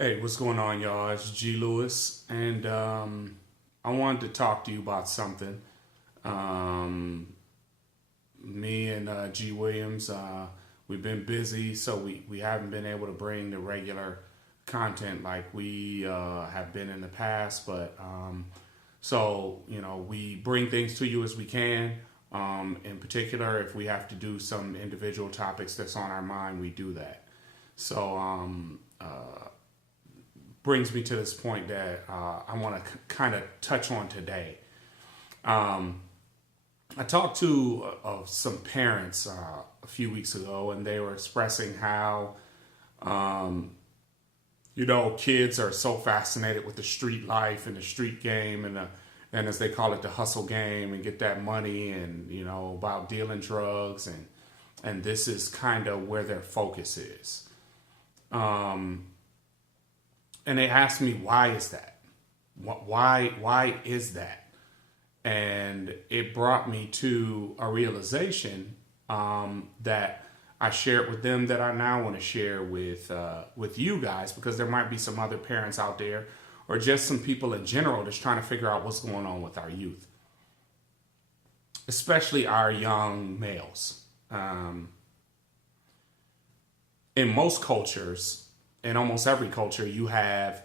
Hey, what's going on, y'all? It's G Lewis, and I wanted to talk to you about something. Um, Me and G Williams, we've been busy, so we haven't been able to bring the regular content like we have been in the past. But we bring things to you as we can. In particular, if we have to do some individual topics that's on our mind, we do that. So brings me to this point that I want to kind of touch on today. Um, I talked to some parents a few weeks ago, and they were expressing how, um, kids are so fascinated with the street life and the street game and as they call it, the hustle game and get that money and, about dealing drugs. And this is kind of where their focus is. Um, and they asked me, why is that? Why is that? And it brought me to a realization that I shared with them that I now want to share with you guys, because there might be some other parents out there or just some people in general that's trying to figure out what's going on with our youth, especially our young males. In most cultures, in almost every culture, you have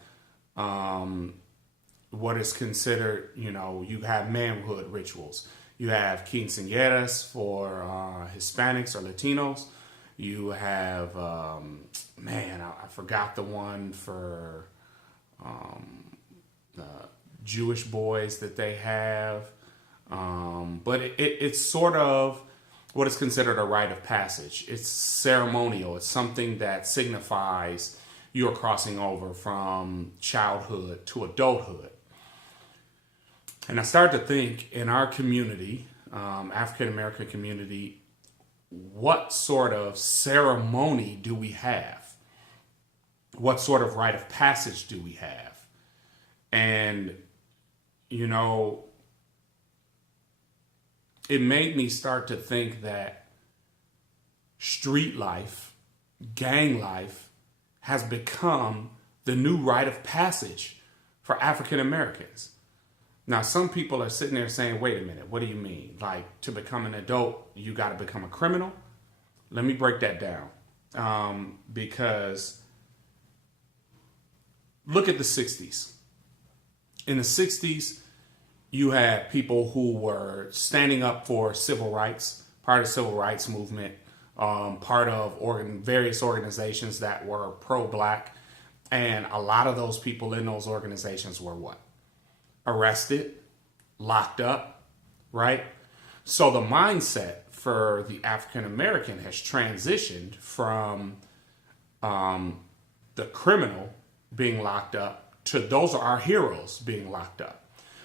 what is considered, you have manhood rituals. You have quinceañeras for Hispanics or Latinos. You have, I forgot the one for the Jewish boys that they have. But it's sort of what is considered a rite of passage. It's ceremonial. It's something that signifies you're crossing over from childhood to adulthood. And I started to think, in our community, African American community, what sort of ceremony do we have? What sort of rite of passage do we have? And, it made me start to think that street life, gang life, has become the new rite of passage for African Americans. Now, some people are sitting there saying, wait a minute, what do you mean? Like, to become an adult, you got to become a criminal? Let me break that down. Because look at the 60s. In the 60s, you had people who were standing up for civil rights, part of the civil rights movement, part of various organizations that were pro-black. And a lot of those people in those organizations were what? Arrested, locked up, right? So the mindset for the African American has transitioned from the criminal being locked up to those are our heroes being locked up.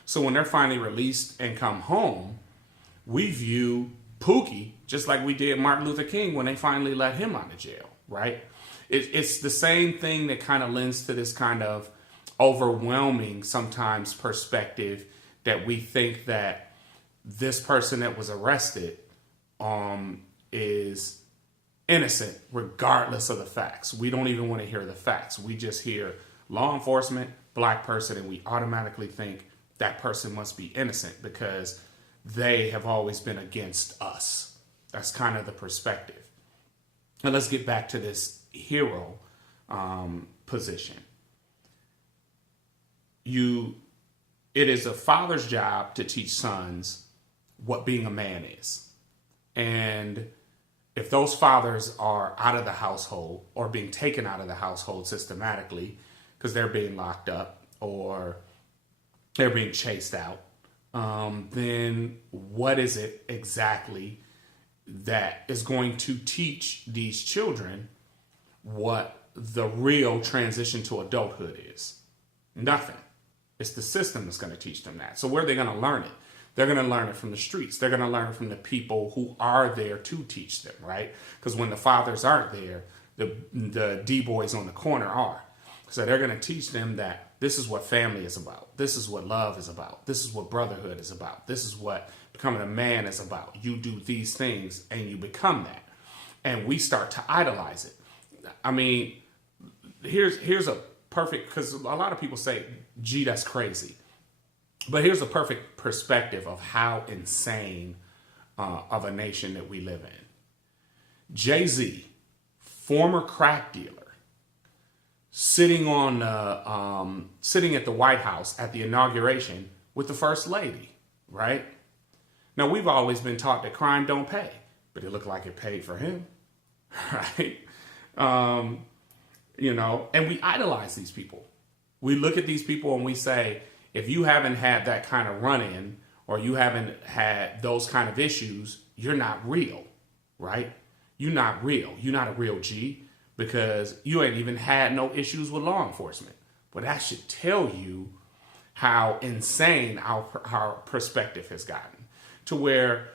So when they're finally released and come home, we view Pookie just like we did Martin Luther King when they finally let him out of jail, right? It's the same thing that kind of lends to this kind of overwhelming sometimes perspective that we think that this person that was arrested is innocent regardless of the facts. We don't even want to hear the facts. We just hear law enforcement, black person, and we automatically think that person must be innocent because they have always been against us. That's kind of the perspective. And let's get back to this hero position. It is a father's job to teach sons what being a man is. And if those fathers are out of the household or being taken out of the household systematically because they're being locked up or they're being chased out, then what is it exactly that is going to teach these children what the real transition to adulthood is? Nothing. It's the system that's going to teach them that. So where are they going to learn it? They're going to learn it from the streets. They're going to learn it from the people who are there to teach them, right? Because when the fathers aren't there, the D-boys on the corner are. So they're going to teach them that this is what family is about. This is what love is about. This is what brotherhood is about. This is what becoming a man is about. You do these things and you become that. And we start to idolize it. I mean, here's a perfect, because a lot of people say, gee, that's crazy. But here's a perfect perspective of how insane of a nation that we live in. Jay-Z, former crack dealer, sitting at the White House at the inauguration with the First Lady, right? Now, we've always been taught that crime don't pay, but it looked like it paid for him, right? And we idolize these people. We look at these people and we say, if you haven't had that kind of run-in or you haven't had those kind of issues, you're not real, right? You're not real. You're not a real G, because you ain't even had no issues with law enforcement. But that should tell you how insane our perspective has gotten, to where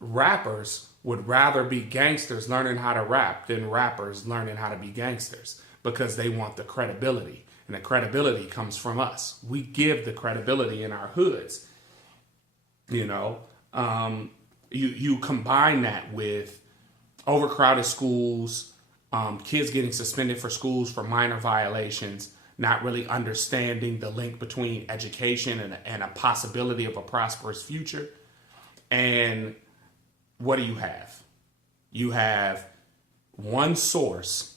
rappers would rather be gangsters learning how to rap than rappers learning how to be gangsters, because they want the credibility. And the credibility comes from us. We give the credibility in our hoods. You combine that with overcrowded schools, kids getting suspended for schools for minor violations, not really understanding the link between education and a possibility of a prosperous future. And what do you have? You have one source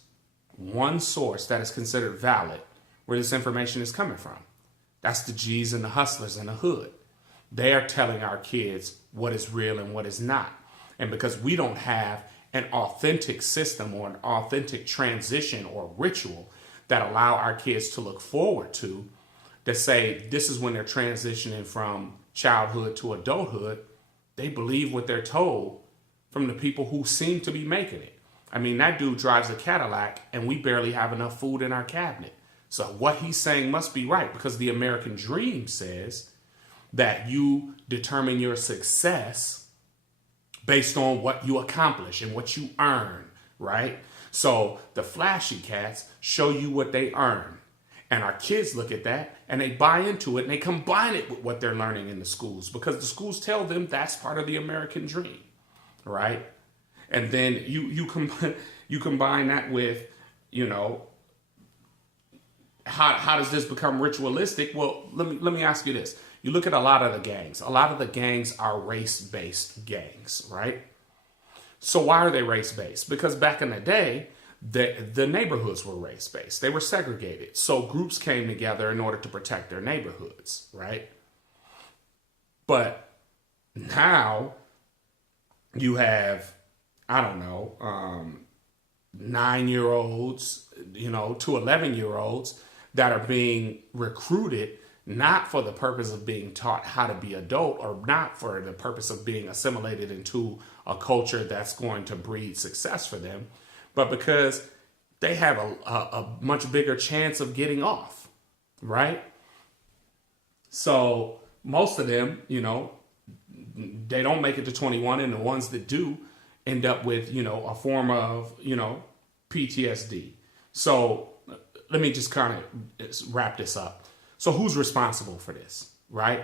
that is considered valid where this information is coming from. That's the G's and the hustlers in the hood. They are telling our kids what is real and what is not. And because we don't have an authentic system or an authentic transition or ritual that allow our kids to look forward to say this is when they're transitioning from childhood to adulthood, they believe what they're told from the people who seem to be making it. I mean, that dude drives a Cadillac and we barely have enough food in our cabinet. So what he's saying must be right, because the American dream says that you determine your success based on what you accomplish and what you earn, right? So the flashy cats show you what they earn. And our kids look at that and they buy into it and they combine it with what they're learning in the schools, because the schools tell them that's part of the American dream, right? And then you combine that with, how does this become ritualistic? Well, let me ask you this. You look at a lot of the gangs. A lot of the gangs are race-based gangs, right? So why are they race-based? Because back in the day, the neighborhoods were race-based. They were segregated. So groups came together in order to protect their neighborhoods, right? But now you have, 9-year-olds, to 11-year-olds that are being recruited not for the purpose of being taught how to be adult, or not for the purpose of being assimilated into a culture that's going to breed success for them, but because they have a much bigger chance of getting off, right? So most of them, they don't make it to 21, and the ones that do end up with, a form of, PTSD. So let me just kind of wrap this up. So who's responsible for this, right?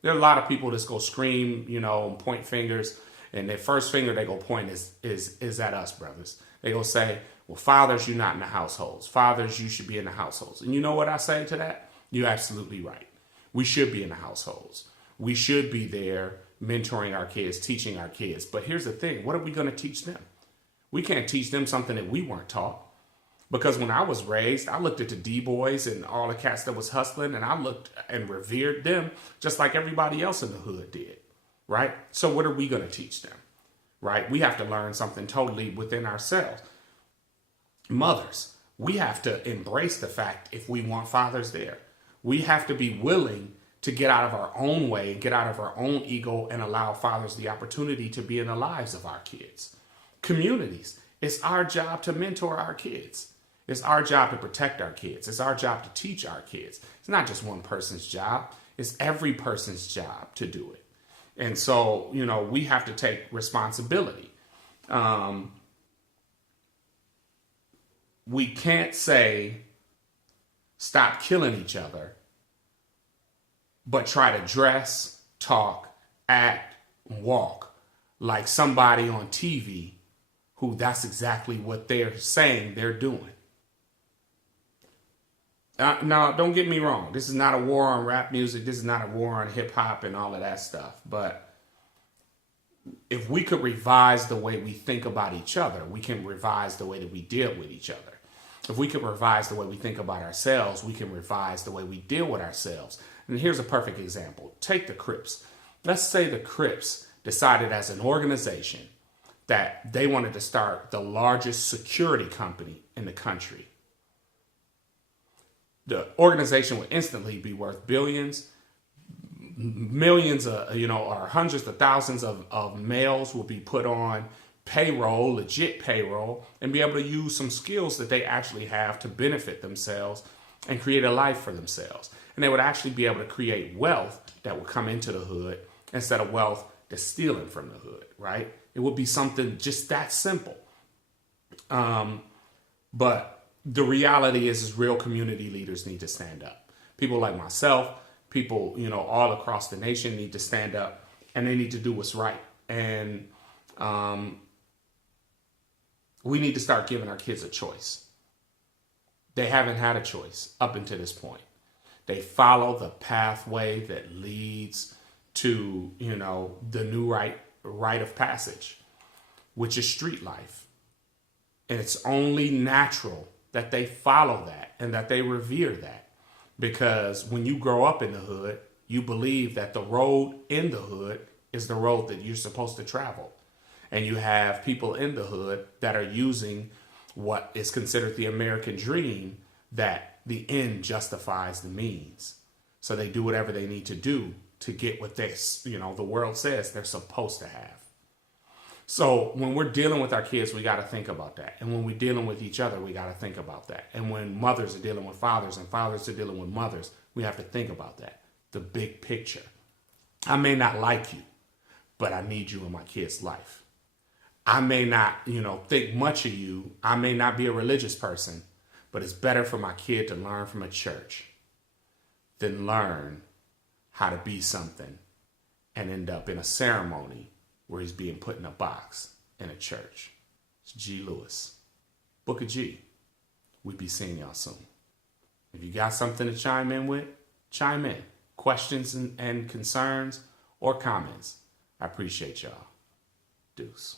There are a lot of people that go scream, and point fingers, and their first finger they go point is at us, brothers. They go say, well, fathers, you're not in the households. Fathers, you should be in the households. And you know what I say to that? You're absolutely right. We should be in the households. We should be there mentoring our kids, teaching our kids. But here's the thing. What are we going to teach them? We can't teach them something that we weren't taught. Because when I was raised, I looked at the D-boys and all the cats that was hustling, and I looked and revered them just like everybody else in the hood did, right? So what are we going to teach them, right? We have to learn something totally within ourselves. Mothers, we have to embrace the fact if we want fathers there. We have to be willing to get out of our own way, get out of our own ego, and allow fathers the opportunity to be in the lives of our kids. Communities, it's our job to mentor our kids. It's our job to protect our kids. It's our job to teach our kids. It's not just one person's job. It's every person's job to do it. And so, we have to take responsibility. We can't say, stop killing each other, but try to dress, talk, act, walk like somebody on TV who that's exactly what they're saying they're doing. Now, don't get me wrong. This is not a war on rap music. This is not a war on hip hop and all of that stuff. But if we could revise the way we think about each other, we can revise the way that we deal with each other. If we could revise the way we think about ourselves, we can revise the way we deal with ourselves. And here's a perfect example. Take the Crips. Let's say the Crips decided as an organization that they wanted to start the largest security company in the country. The organization would instantly be worth billions, millions of, or hundreds of thousands of males will be put on payroll, legit payroll, and be able to use some skills that they actually have to benefit themselves and create a life for themselves. And they would actually be able to create wealth that would come into the hood instead of wealth that's stealing from the hood, right? It would be something just that simple. But the reality is real community leaders need to stand up. People like myself, people, all across the nation need to stand up, and they need to do what's right. And we need to start giving our kids a choice. They haven't had a choice up until this point. They follow the pathway that leads to, the new rite of passage, which is street life. And it's only natural that they follow that and that they revere that. Because when you grow up in the hood, you believe that the road in the hood is the road that you're supposed to travel. And you have people in the hood that are using what is considered the American dream, that the end justifies the means. So they do whatever they need to do to get what the world says they're supposed to have. So when we're dealing with our kids, we got to think about that. And when we're dealing with each other, we got to think about that. And when mothers are dealing with fathers and fathers are dealing with mothers, we have to think about that. The big picture. I may not like you, but I need you in my kid's life. I may not, think much of you. I may not be a religious person, but it's better for my kid to learn from a church than learn how to be something and end up in a ceremony where he's being put in a box in a church. It's G. Lewis, Book of G. We'll be seeing y'all soon. If you got something to chime in with, chime in. Questions and concerns or comments. I appreciate y'all. Deuce.